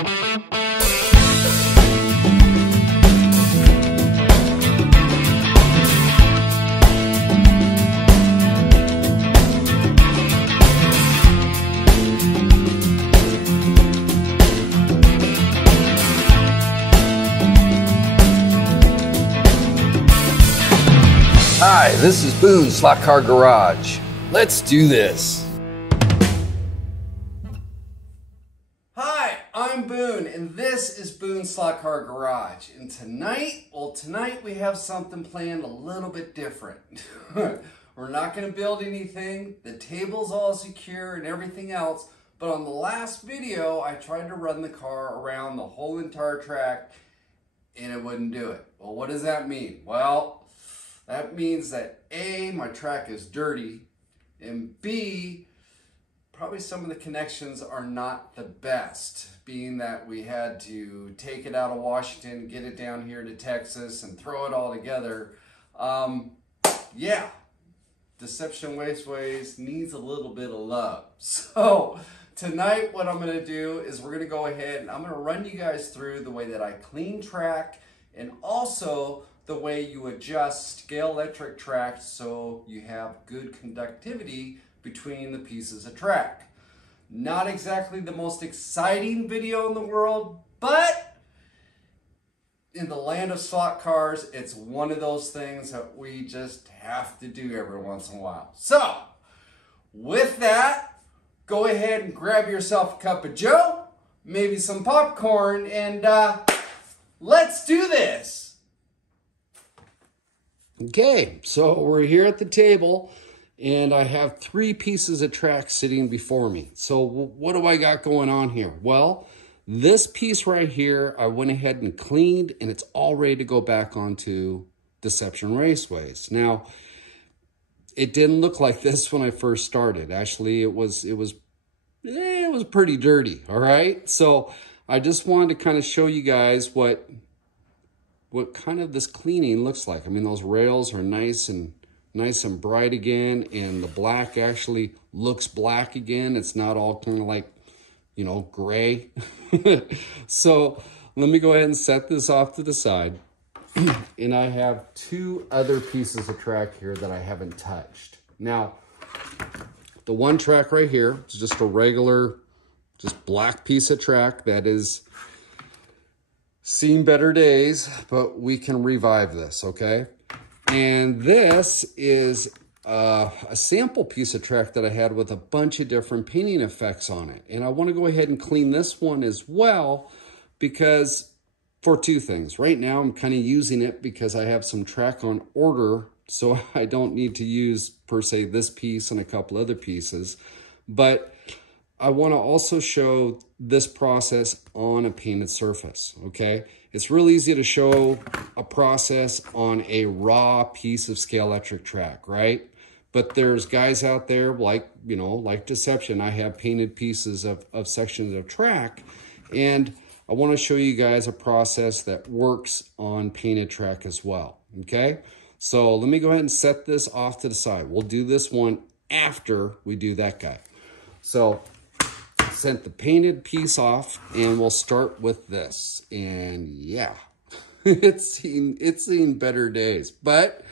Hi, this is Boone Slot Car Garage. Let's do this. Hi, I'm Boone, and this is Boone Slot Car Garage. And tonight we have something planned a little bit different. We're not going to build anything. The table's all secure and everything else. But on the last video, I tried to run the car around the whole entire track, and it wouldn't do it. Well, what does that mean? Well, that means that A, my track is dirty, and B, probably some of the connections are not the best, being that we had to take it out of Washington, get it down here to Texas, and throw it all together. Yeah, Deception Raceways needs a little bit of love. So tonight what I'm going to do is we're going to go ahead and I'm going to run you guys through the way that I clean track, and also the way you adjust Scalextric track so you have good conductivity between the pieces of track. Not exactly the most exciting video in the world, but in the land of slot cars, it's one of those things that we just have to do every once in a while. So, with that, go ahead and grab yourself a cup of joe, maybe some popcorn, and let's do this. Okay, so we're here at the table, and I have 3 pieces of track sitting before me. So what do I got going on here? Well, this piece right here, I went ahead and cleaned, and it's all ready to go back onto Deception Raceways. Now, it didn't look like this when I first started. Actually, it was pretty dirty, all right? So I just wanted to kind of show you guys what kind of this cleaning looks like. I mean, those rails are nice and bright again, and the black actually looks black again. It's not all kind of like, you know, gray. So let me go ahead and set this off to the side. And I have 2 other pieces of track here that I haven't touched. Now, the one track right here is just a regular, just black piece of track that is seen better days, but we can revive this, okay? And this is a sample piece of track that I had with a bunch of different painting effects on it. And I want to go ahead and clean this one as well, because for 2 things. Right now, I'm kind of using it because I have some track on order, so I don't need to use, per se, this piece and a couple other pieces. But I want to also show this process on a painted surface, okay? It's real easy to show a process on a raw piece of Scalextric track, right? But there's guys out there like, you know, like Deception. I have painted pieces of sections of track, and I want to show you guys a process that works on painted track as well, okay? So let me go ahead and set this off to the side. We'll do this one after we do that guy. So sent the painted piece off, and we'll start with this. And yeah, it's seen better days, but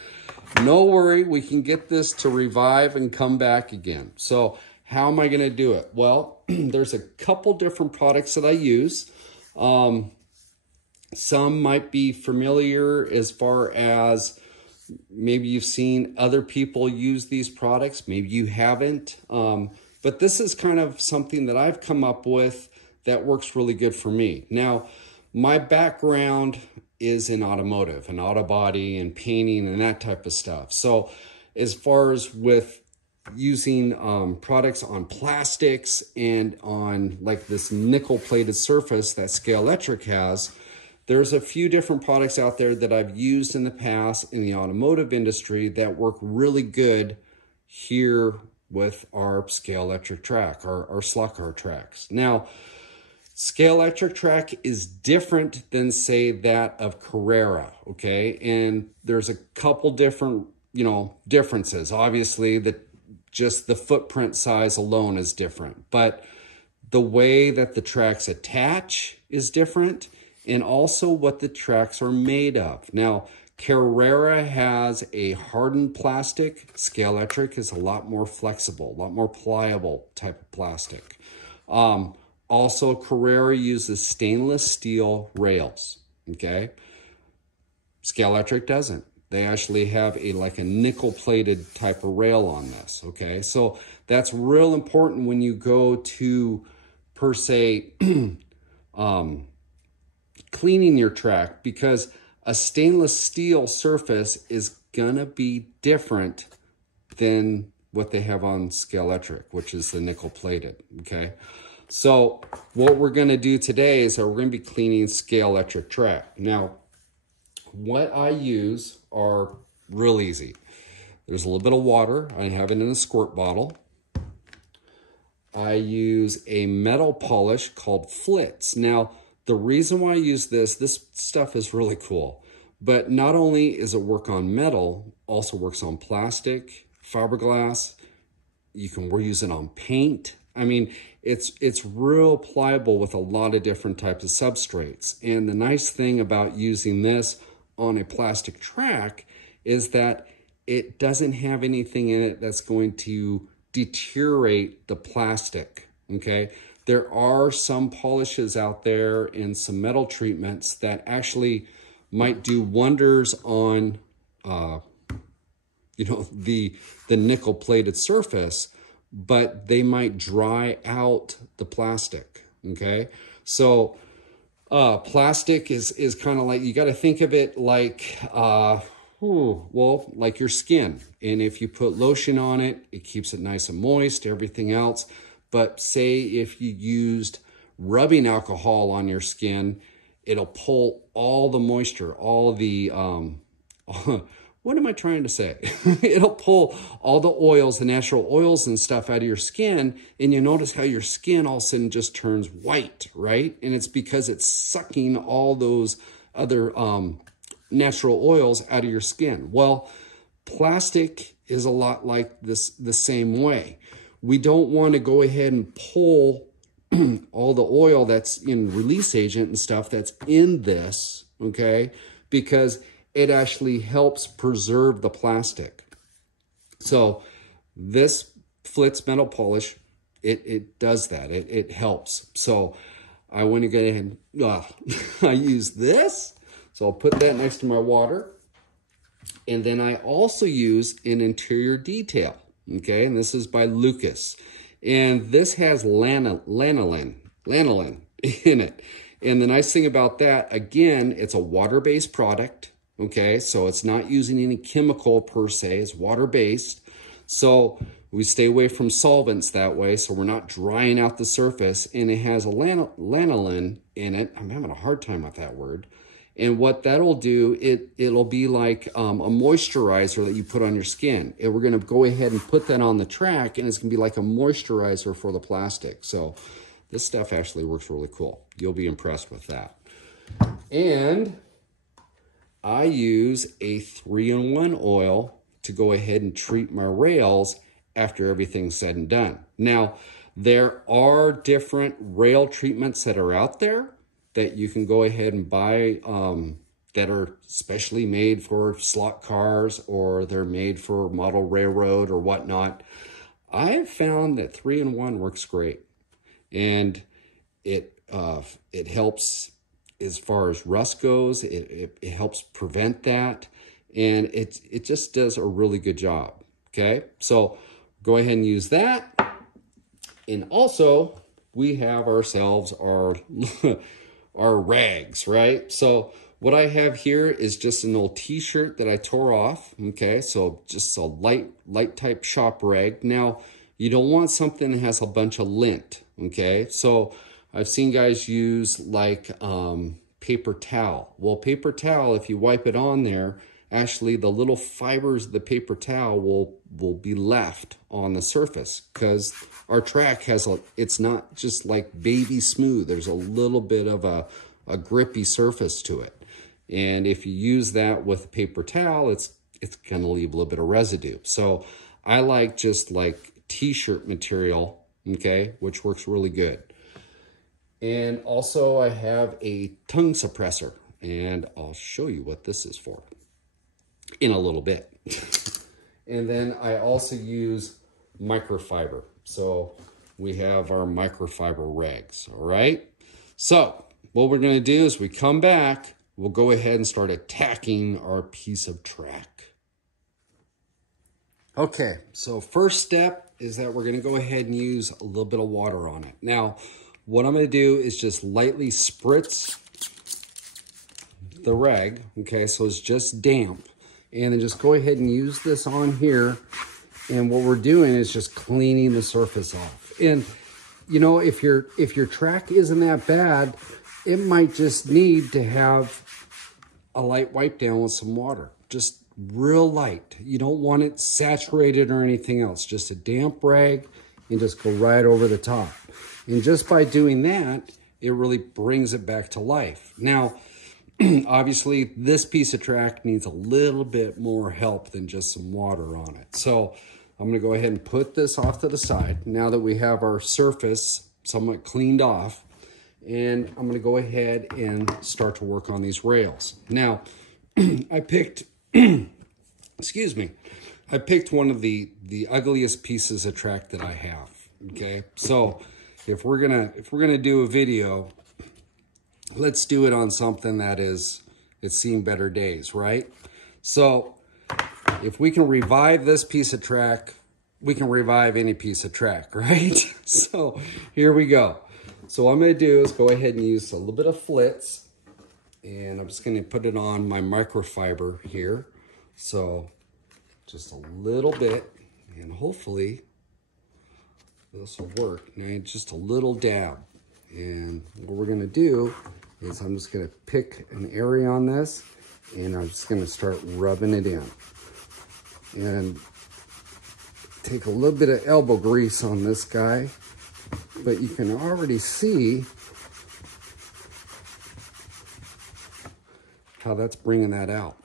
no worry, we can get this to revive and come back again. So how am I going to do it? Well, there's a couple different products that I use. Some might be familiar as far as maybe you've seen other people use these products. Maybe you haven't. But this is kind of something that I've come up with that works really good for me. Now, my background is in automotive and auto body and painting and that type of stuff. So as far as with using products on plastics and on like this nickel plated surface that Scalextric has, there's a few different products out there that I've used in the past in the automotive industry that work really good here with our Scalextric track, our slot car tracks. Now, Scalextric track is different than, say, that of Carrera, okay? And there's a couple different, differences. Obviously, just the footprint size alone is different. But the way that the tracks attach is different, and also what the tracks are made of. Now, Carrera has a hardened plastic. Scalextric is a lot more flexible, a lot more pliable type of plastic. Also, Carrera uses stainless steel rails, okay? Scalextric doesn't. They actually have like a nickel-plated type of rail on this, okay? So that's real important when you go to, per se, cleaning your track, because a stainless steel surface is gonna be different than what they have on Scalextric, which is the nickel-plated, okay? So what we're gonna do today is that we're gonna be cleaning Scalextric track. Now, what I use are real easy. There's a little bit of water. I have it in a squirt bottle. I use a metal polish called Flitz. Now, the reason why I use this stuff is really cool. But not only is it work on metal, also works on plastic, fiberglass. You can use it on paint. I mean, it's real pliable with a lot of different types of substrates. And the nice thing about using this on a plastic track is that it doesn't have anything in it that's going to deteriorate the plastic, okay? There are some polishes out there and some metal treatments that actually might do wonders on, you know, the nickel-plated surface, but they might dry out the plastic, okay? So plastic is kind of like, you got to think of it like, well, like your skin. And if you put lotion on it, it keeps it nice and moist, everything else. But say if you used rubbing alcohol on your skin, it'll pull all the moisture, all the, what am I trying to say? It'll pull all the oils, the natural oils and stuff out of your skin, and you notice how your skin all of a sudden just turns white, right? And it's because it's sucking all those other natural oils out of your skin. Well, plastic is a lot like this, the same way. We don't want to go ahead and pull all the oil that's in release agent and stuff that's in this, okay? Because it actually helps preserve the plastic. So this Flitz metal polish, it does that. It helps. So I want to go ahead and I use this. So I'll put that next to my water. And then I also use an interior detail. Okay, and this is by Lucas. And this has lanolin in it. And the nice thing about that, again, it's a water-based product. Okay, so it's not using any chemical per se, it's water-based. So we stay away from solvents that way, so we're not drying out the surface. And it has a lanolin in it. I'm having a hard time with that word. And what that'll do, it'll be like a moisturizer that you put on your skin. And we're gonna go ahead and put that on the track, and it's gonna be like a moisturizer for the plastic. So this stuff actually works really cool. You'll be impressed with that. And I use a 3-in-1 oil to go ahead and treat my rails after everything's said and done. Now, there are different rail treatments that are out there that you can go ahead and buy that are specially made for slot cars, or they're made for model railroad or whatnot. I've found that 3-in-1 works great, and it helps as far as rust goes. It helps prevent that, and it just does a really good job. Okay, so go ahead and use that. And also we have ourselves our our rags, right? So what I have here is just an old t-shirt that I tore off. Okay, so just a light type shop rag. Now, you don't want something that has a bunch of lint. Okay, so I've seen guys use like paper towel. Well, paper towel, if you wipe it on there, actually the little fibers of the paper towel will be left on the surface, because our track has it's not just like baby smooth. There's a little bit of a grippy surface to it. And if you use that with paper towel, it's going to leave a little bit of residue. So I like just like t-shirt material, okay, which works really good. And also I have a tongue suppressor, and I'll show you what this is for in a little bit. And then I also use microfiber. So we have our microfiber rags, all right? So what we're gonna do is we come back, we'll go ahead and start attacking our piece of track. Okay, so first step is that we're gonna go ahead and use a little bit of water on it. Now, what I'm gonna do is just lightly spritz the rag, okay, so it's just damp. And then just go ahead and use this on here. And what we're doing is just cleaning the surface off. And you know, if your track isn't that bad, it might just need to have a light wipe down with some water. Just real light. You don't want it saturated or anything else. Just a damp rag and just go right over the top. And just by doing that, it really brings it back to life. Now, obviously, this piece of track needs a little bit more help than just some water on it. So I'm going to go ahead and put this off to the side now that we have our surface somewhat cleaned off. And I'm going to go ahead and start to work on these rails. Now, I picked, excuse me, I picked one of the ugliest pieces of track that I have. Okay, so if we're gonna do a video, let's do it on something that it's seen better days, right? So if we can revive this piece of track, we can revive any piece of track, right? So here we go. So what I'm going to do is go ahead and use a little bit of Flitz, and I'm just going to put it on my microfiber here. So just a little bit, and hopefully this will work. Now just a little dab. And what we're going to do is I'm just going to pick an area on this, and I'm just going to start rubbing it in. And take a little bit of elbow grease on this guy, but you can already see how that's bringing that out.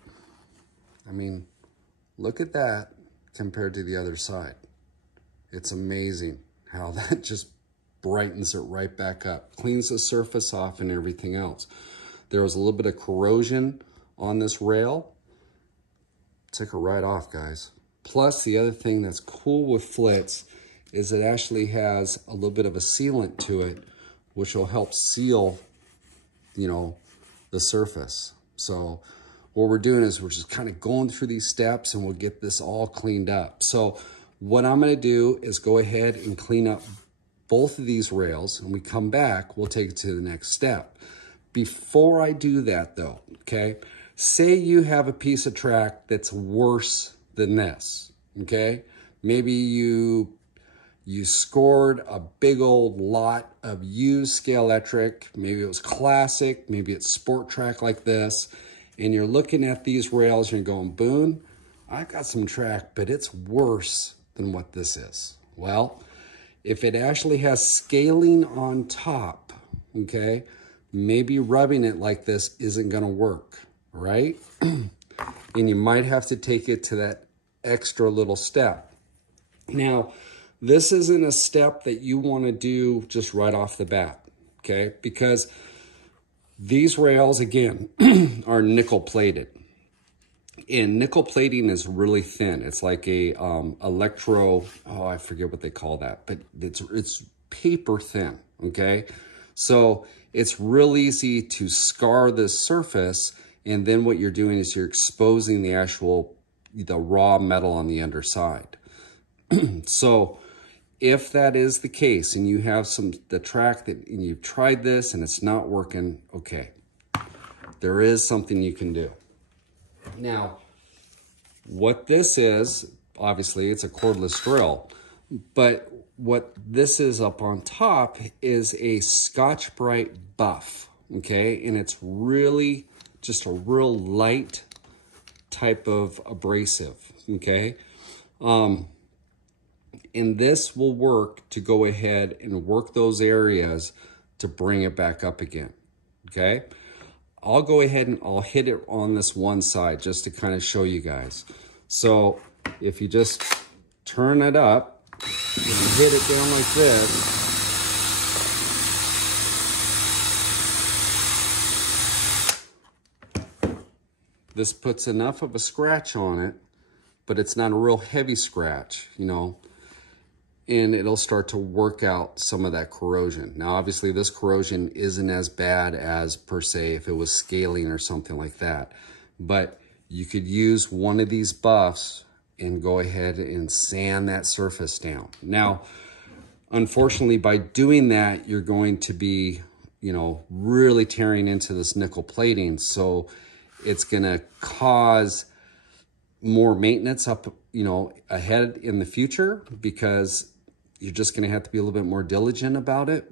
I mean, look at that compared to the other side. It's amazing how that just brightens it right back up, cleans the surface off and everything else. There was a little bit of corrosion on this rail. Took it right off, guys. Plus, the other thing that's cool with Flitz is it actually has a little bit of a sealant to it, which will help seal, you know, the surface. So what we're doing is we're just kind of going through these steps, and we'll get this all cleaned up. So what I'm going to do is go ahead and clean up both of these rails, and we come back, we'll take it to the next step. Before I do that though, okay, say you have a piece of track that's worse than this, okay? Maybe you scored a big old lot of used Scalextric, maybe it was classic, maybe it's sport track like this, and you're looking at these rails and you're going, Boone, I got some track, but it's worse than what this is. Well, if it actually has scaling on top, okay, maybe rubbing it like this isn't gonna work, right? And you might have to take it to that extra little step. Now, this isn't a step that you wanna do just right off the bat, okay? Because these rails, again, are nickel plated. And nickel plating is really thin. It's like a electro, oh, I forget what they call that, but it's paper thin, okay? So it's real easy to scar this surface, and then what you're doing is you're exposing the raw metal on the underside. So if that is the case, and you have the track and you've tried this and it's not working, okay, there is something you can do. Now, what this is, obviously it's a cordless drill, but what this is up on top is a Scotch-Brite buff, okay? And it's really just a real light type of abrasive, okay? And this will work to go ahead and work those areas to bring it back up again, okay? I'll go ahead and I'll hit it on this one side just to kind of show you guys. So if you just turn it up and hit it down like this, this puts enough of a scratch on it, but it's not a real heavy scratch, you know, and it'll start to work out some of that corrosion. Now, obviously this corrosion isn't as bad as per se if it was scaling or something like that, but you could use one of these buffs and go ahead and sand that surface down. Now, unfortunately, by doing that, you're going to be, you know, really tearing into this nickel plating. So it's gonna cause more maintenance up, you know, ahead in the future, because you're just gonna have to be a little bit more diligent about it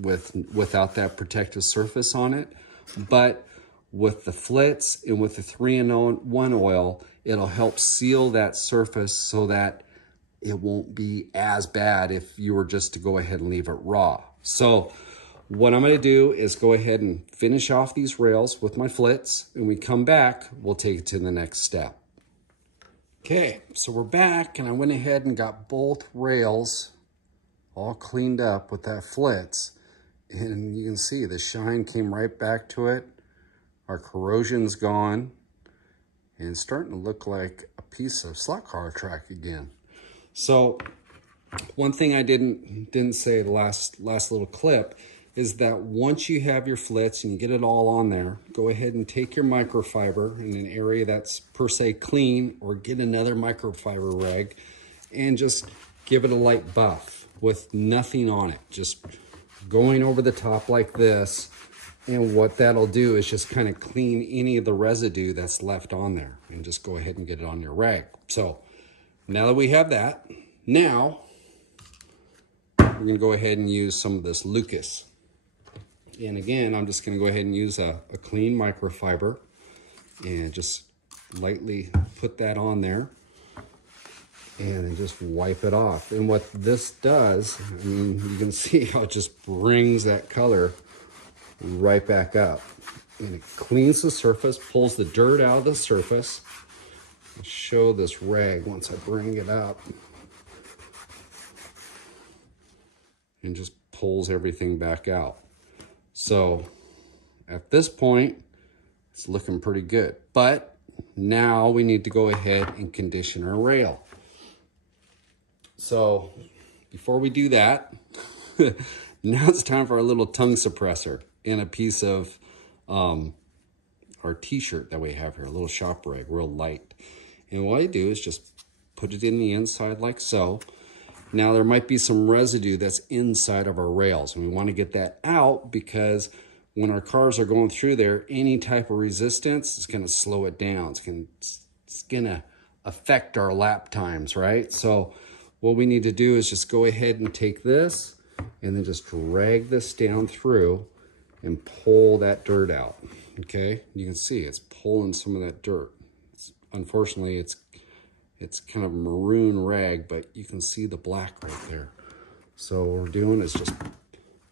without that protective surface on it. But with the flits and with the 3-in-1 oil, it'll help seal that surface so that it won't be as bad if you were just to go ahead and leave it raw. So what I'm gonna do is go ahead and finish off these rails with my flits, and we come back, we'll take it to the next step. Okay, so we're back, and I went ahead and got both rails all cleaned up with that flits, and you can see the shine came right back to it. Our corrosion's gone, and it's starting to look like a piece of slot car track again. So one thing I didn't say the last little clip is that once you have your flits and you get it all on there, go ahead and take your microfiber in an area that's per se clean, or get another microfiber rag and just give it a light buff with nothing on it, just going over the top like this. And what that'll do is just kind of clean any of the residue that's left on there, and just go ahead and get it on your rag. So now that we have that, now we're gonna go ahead and use some of this Lucas. And again, I'm just gonna go ahead and use a clean microfiber and just lightly put that on there and then just wipe it off. And what this does, I mean, you can see how it just brings that color right back up, and it cleans the surface, pulls the dirt out of the surface. I'll show this rag once I bring it up, and just pulls everything back out. So at this point, it's looking pretty good, but now we need to go ahead and condition our rail. So before we do that, now it's time for our little tongue suppressor in a piece of our t-shirt that we have here, a little shop rag, real light. And what I do is just put it in the inside like so. Now there might be some residue that's inside of our rails, and we want to get that out, because when our cars are going through there, any type of resistance is going to slow it down. It's going to affect our lap times, right? So what we need to do is just go ahead and take this and then just drag this down through and pull that dirt out. Okay, you can see it's pulling some of that dirt. Unfortunately, it's kind of a maroon rag, but you can see the black right there. So what we're doing is just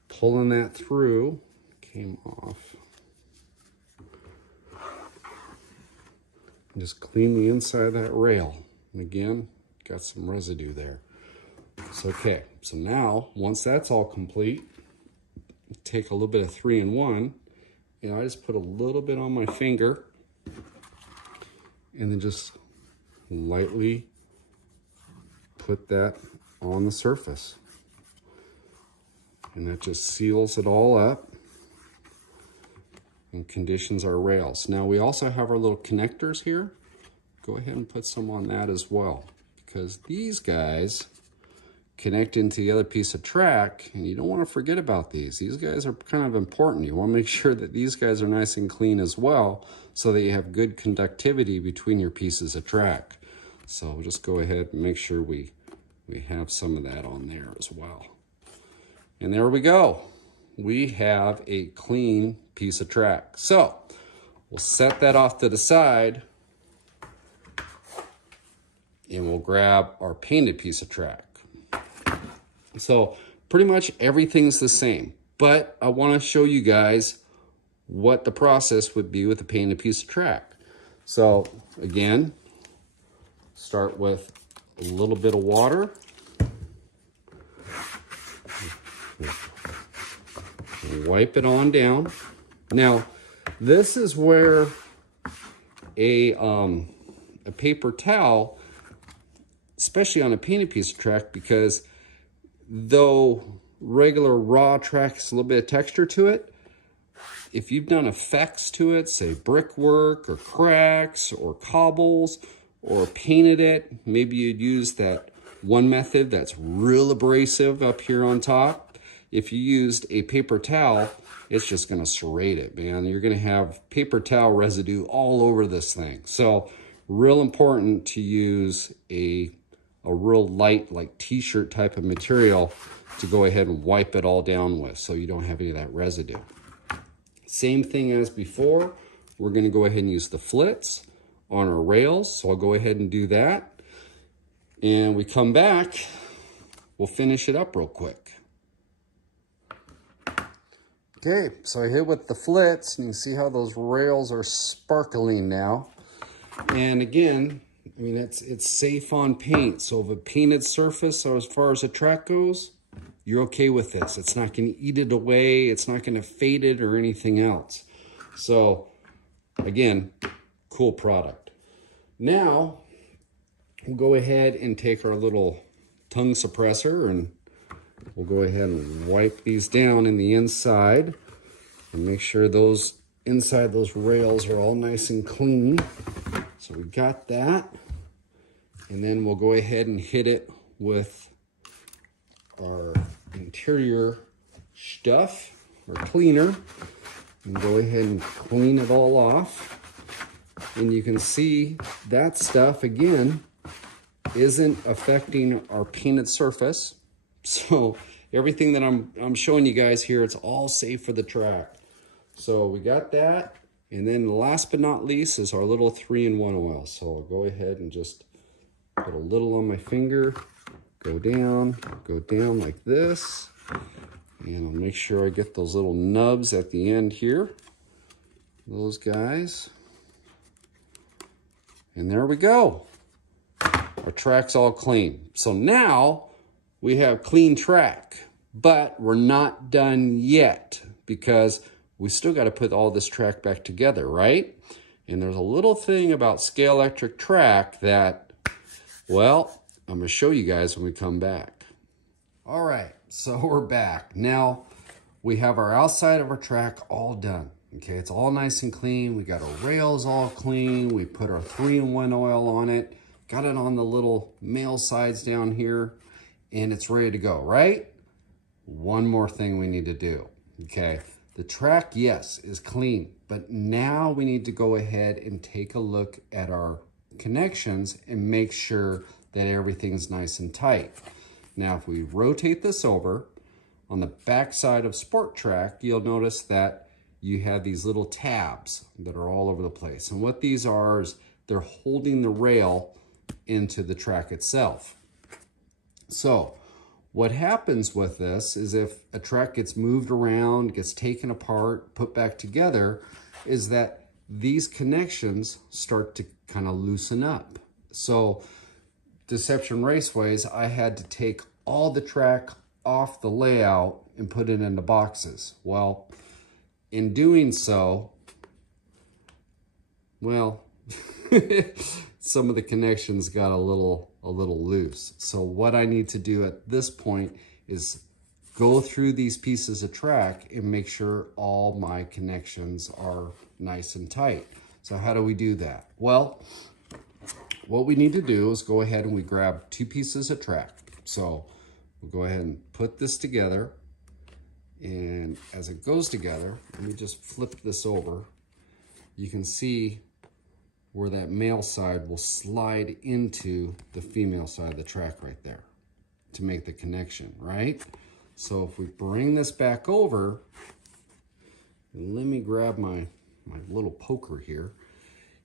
pulling that through. Came off. And just clean the inside of that rail. And again, got some residue there. So, okay, so now once that's all complete, take a little bit of 3-in-1, and I just put a little bit on my finger and then just lightly put that on the surface, and that just seals it all up and conditions our rails. Now we also have our little connectors here. Go ahead and put some on that as well, because these guys connect into the other piece of track, and you don't want to forget about these. These guys are kind of important. You want to make sure that these guys are nice and clean as well, so that you have good conductivity between your pieces of track. So we'll just go ahead and make sure we have some of that on there as well. And there we go. We have a clean piece of track. So we'll set that off to the side, and we'll grab our painted piece of track. So pretty much everything's the same, but I want to show you guys what the process would be with a painted piece of track. So again, start with a little bit of water. Wipe it on down. Now, this is where a paper towel, especially on a painted piece of track, because though regular raw track has a little bit of texture to it, if you've done effects to it, say brickwork or cracks or cobbles, or painted it, maybe you'd use that one method that's real abrasive up here on top. If you used a paper towel, it's just gonna serrate it, man. You're gonna have paper towel residue all over this thing. So real important to use a real light, like t-shirt type of material to go ahead and wipe it all down with so you don't have any of that residue. Same thing as before, we're gonna go ahead and use the flits on our rails. So I'll go ahead and do that. And we come back, we'll finish it up real quick. Okay, so I hit with the flits, and you can see how those rails are sparkling now. And again, I mean, it's safe on paint. So if a painted surface, so as far as the track goes, you're okay with this. It's not gonna eat it away. It's not gonna fade it or anything else. So again, cool product. Now, we'll go ahead and take our little tongue suppressor, and we'll go ahead and wipe these down in the inside and make sure those inside those rails are all nice and clean. So we got that. And then we'll go ahead and hit it with our interior stuff or cleaner, and go ahead and clean it all off. And you can see that stuff again isn't affecting our painted surface. So everything that I'm showing you guys here, it's all safe for the track. So we got that. And then last but not least is our little 3-in-1 oil. So I'll go ahead and just put a little on my finger, go down like this. And I'll make sure I get those little nubs at the end here. Those guys. And there we go. Our track's all clean. So now we have clean track, but we're not done yet because we still got to put all this track back together, right? And there's a little thing about Scalextric track that, well, I'm going to show you guys when we come back. All right, so we're back. Now we have our outside of our track all done. Okay, it's all nice and clean. We got our rails all clean. We put our 3-in-1 oil on it. Got it on the little male sides down here, and it's ready to go, right? One more thing we need to do, okay? The track, yes, is clean, but now we need to go ahead and take a look at our connections and make sure that everything's nice and tight. Now, if we rotate this over, on the back side of Sport Track, you'll notice that you have these little tabs that are all over the place. And what these are is they're holding the rail into the track itself. So what happens with this is if a track gets moved around, gets taken apart, put back together, is that these connections start to kind of loosen up. So Deception Raceways, I had to take all the track off the layout and put it into boxes. Well, in doing so, well, some of the connections got a little loose. So what I need to do at this point is go through these pieces of track and make sure all my connections are nice and tight. So how do we do that? Well, what we need to do is go ahead and we grab 2 pieces of track. So we'll go ahead and put this together. And as it goes together, let me just flip this over. You can see where that male side will slide into the female side of the track right there to make the connection, right? So if we bring this back over, and let me grab my little poker here.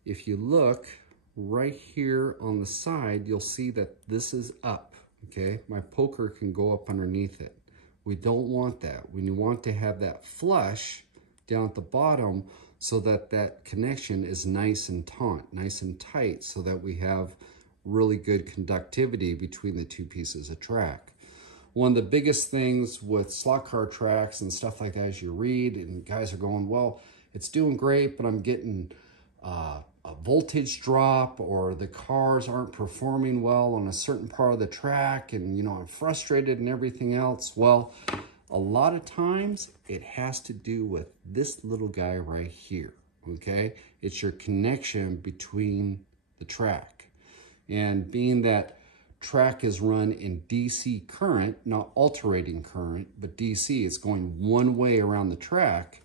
If you look right here on the side, you'll see that this is up, okay? My poker can go up underneath it. We don't want that. We want to have that flush down at the bottom so that that connection is nice and taut, nice and tight, so that we have really good conductivity between the 2 pieces of track. One of the biggest things with slot car tracks and stuff like that is you read and guys are going, well, it's doing great, but I'm getting a voltage drop, or the cars aren't performing well on a certain part of the track, and you know, I'm frustrated and everything else. Well, a lot of times it has to do with this little guy right here, okay? It's your connection between the track. And being that track is run in DC current, not alternating current, but DC, it's going one way around the track.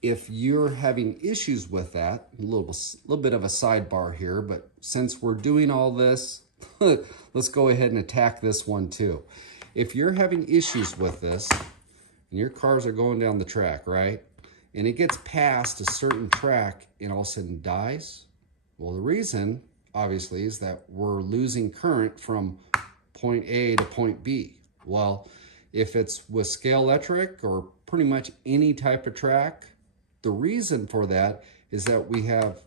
If you're having issues with that, a little bit of a sidebar here, but since we're doing all this, let's go ahead and attack this one too. If you're having issues with this, and your cars are going down the track, right? And it gets past a certain track and all of a sudden dies, well, the reason, obviously, is that we're losing current from point A to point B. Well, if it's with Scalextric or pretty much any type of track, the reason for that is that we have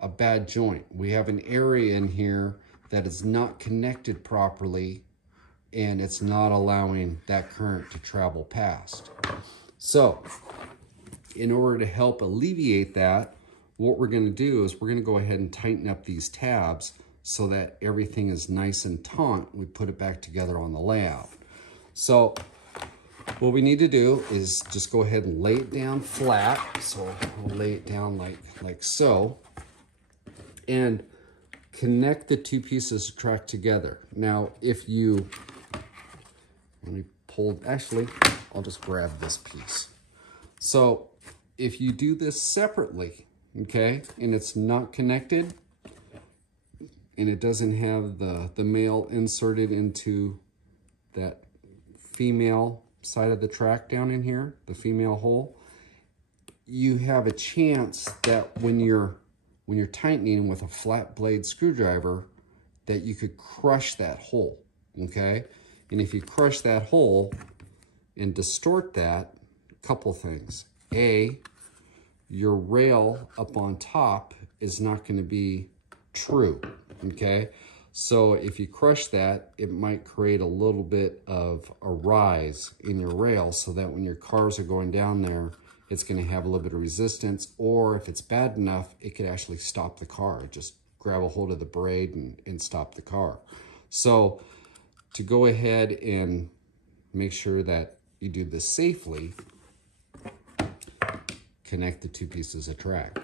a bad joint. We have an area in here that is not connected properly, and it's not allowing that current to travel past. So, in order to help alleviate that, what we're going to do is we're going to go ahead and tighten up these tabs so that everything is nice and taut. We put it back together on the layout. So, what we need to do is just go ahead and lay it down flat. So we'll lay it down like so, and connect the two pieces of track together. Now, if you, let me pull, actually, I'll just grab this piece. So if you do this separately, okay, and it's not connected, and it doesn't have the male inserted into that female side of the track down in here, the female hole, you have a chance that when you're tightening with a flat blade screwdriver, that you could crush that hole, okay? And if you crush that hole and distort that, a couple things. A, your rail up on top is not going to be true, okay? So if you crush that, it might create a little bit of a rise in your rail so that when your cars are going down there, it's going to have a little bit of resistance, or if it's bad enough, it could actually stop the car. Just grab a hold of the braid and stop the car. So to go ahead and make sure that you do this safely, connect the two pieces of track.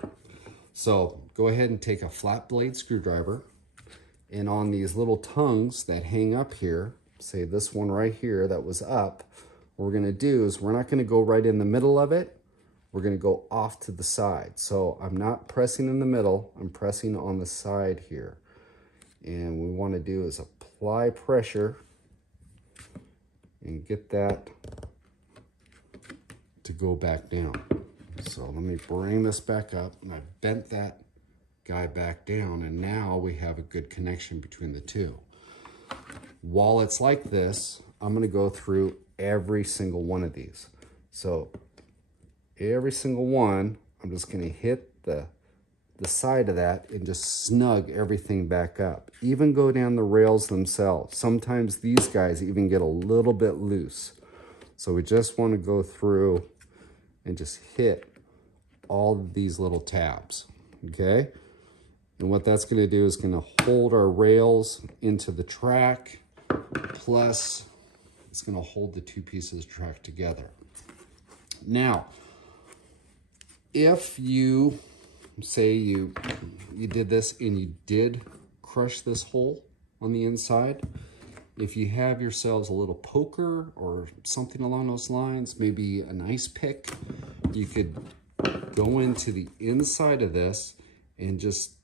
So go ahead and take a flat blade screwdriver, and on these little tongues that hang up here, say this one right here that was up, what we're going to do is we're not going to go right in the middle of it. We're going to go off to the side. So I'm not pressing in the middle, I'm pressing on the side here. And what we want to do is apply pressure and get that to go back down. So let me bring this back up, and I've bent that guy back down, and now we have a good connection between the two. While it's like this, I'm going to go through every single one of these. So every single one, I'm just going to hit the side of that and just snug everything back up. Even go down the rails themselves. Sometimes these guys even get a little bit loose. So we just want to go through and just hit all of these little tabs, okay? And what that's going to do is going to hold our rails into the track, plus it's going to hold the two pieces of track together. Now, if you say you did this and you did crush this hole on the inside, if you have yourselves a little poker or something along those lines, maybe an ice pick, you could go into the inside of this and just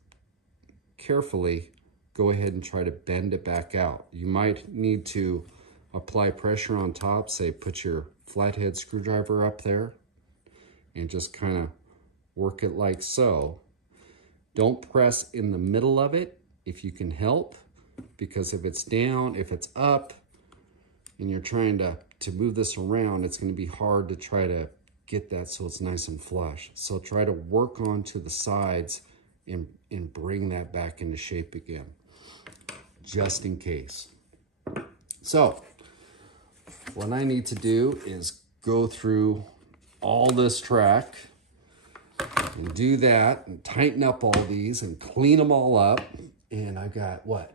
carefully go ahead and try to bend it back out. You might need to apply pressure on top, say put your flathead screwdriver up there and just kind of work it like so. Don't press in the middle of it if you can help, because if it's down, if it's up, and you're trying to move this around, it's going to be hard to try to get that so it's nice and flush. So try to work onto the sides and bring that back into shape again, just in case. So what I need to do is go through all this track and do that and tighten up all these and clean them all up. And I've got, what,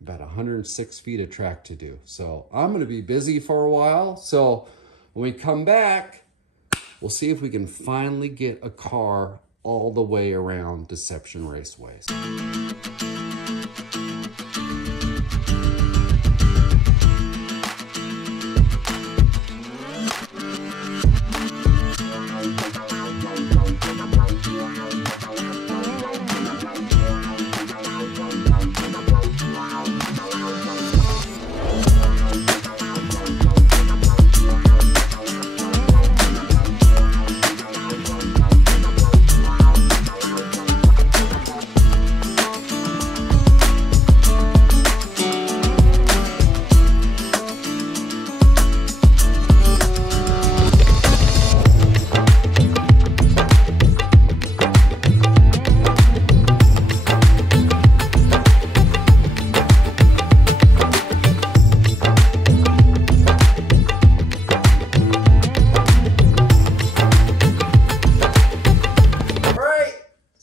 about 106 feet of track to do. So I'm going to be busy for a while. So when we come back, we'll see if we can finally get a car all the way around Deception Raceways.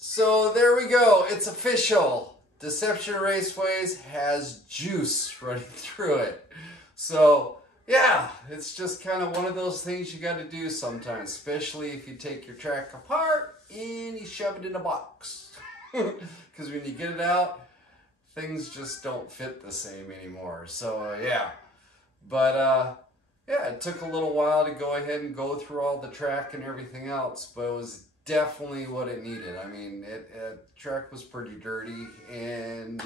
So there we go, it's official. Deception Raceways has juice running through it. So yeah, it's just kind of one of those things you got to do sometimes, especially if you take your track apart and you shove it in a box. Because when you get it out, things just don't fit the same anymore. So yeah, but yeah, it took a little while to go ahead and go through all the track and everything else, but it was definitely what it needed. I mean, track was pretty dirty, and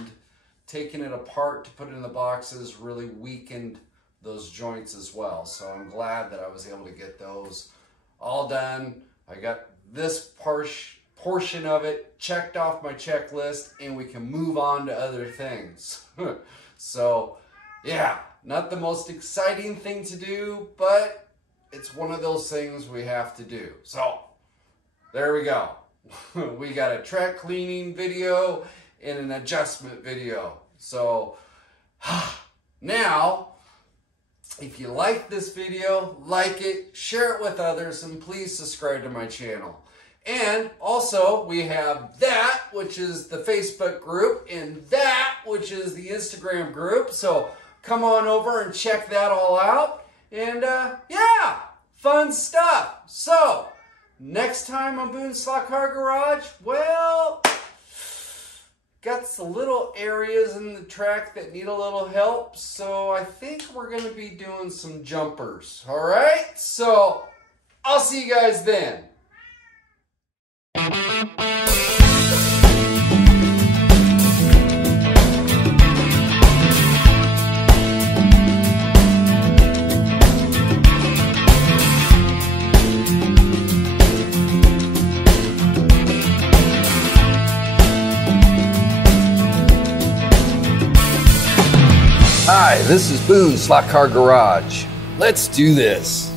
taking it apart to put it in the boxes really weakened those joints as well. So I'm glad that I was able to get those all done. I got this portion of it checked off my checklist, and we can move on to other things. So yeah, not the most exciting thing to do, but it's one of those things we have to do. So there we go. We got a track cleaning video and an adjustment video. So now, if you like this video, like it, share it with others, and please subscribe to my channel. And also, we have that, which is the Facebook group, and that, which is the Instagram group. So come on over and check that all out. And yeah, fun stuff. So next time on Boone's Slot Car Garage, well, got some little areas in the track that need a little help. So I think we're going to be doing some jumpers. All right, so I'll see you guys then. Hi, this is Boone's Slot Car Garage. Let's do this.